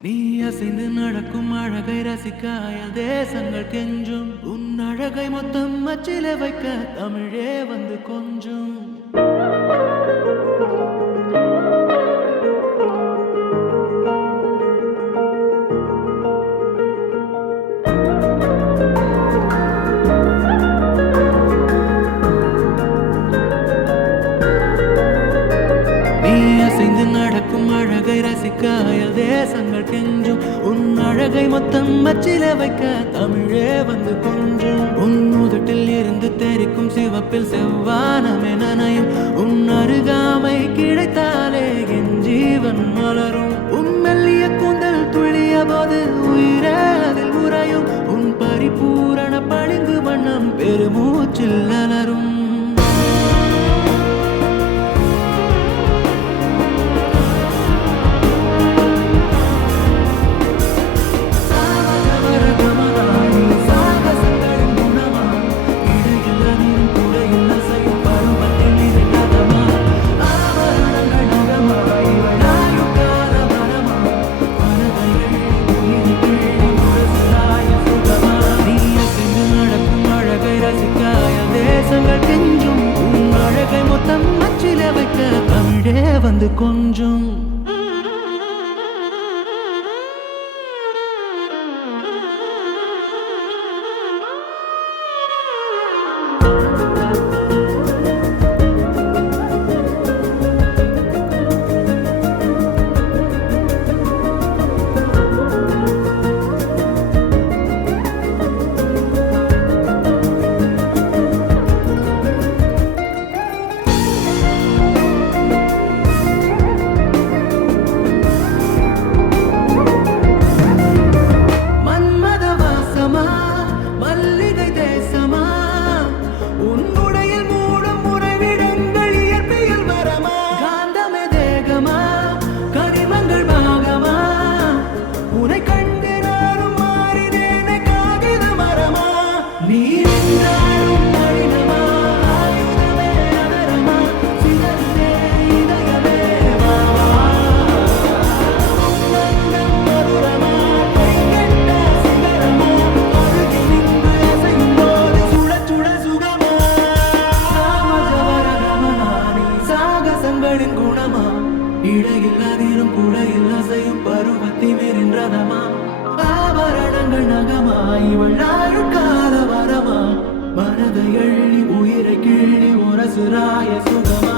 நீ அசைந்து நடக்கும் அழகை ரசிக்க அயல் தேசங்கள் கெஞ்சும் உன் அழகை மொத்தம் அச்சில வைக்க தமிழே வந்து கொஞ்சும் நீ அசைந்து நடக்கும் அழகை ரசிக்க அயல் தேசங்கள் கெஞ்சும் உன் அழகை மொத்தம் அச்சில வைக்க தமிழே வந்து கொஞ்சும் உன் உதட்டில் இருந்து தெரிக்கும் சிவப்பில் செவ்வானமே நனையும் உன் அருகாமை கிடைத்தாலே என் ஜீவன் மலரும் உன் மெல்லிய கூந்தல் துளிய போது உயிரே அதில் உறையும் உன் பரிபூரண பளிங்கு வண்ணம் பெருமூச்சில் அலரும் வந்து கொஞ்சம் குணமா இடையில்லாதீரும் கூட இல்லசையும் பருவத்தி மீறின்றதமா ஆபரணங்கள் நகமா இவள் நாழுக்காத வரமா மனதை எள்ளி உயிரை கிள்ளி ஒரு சுராய சுகமா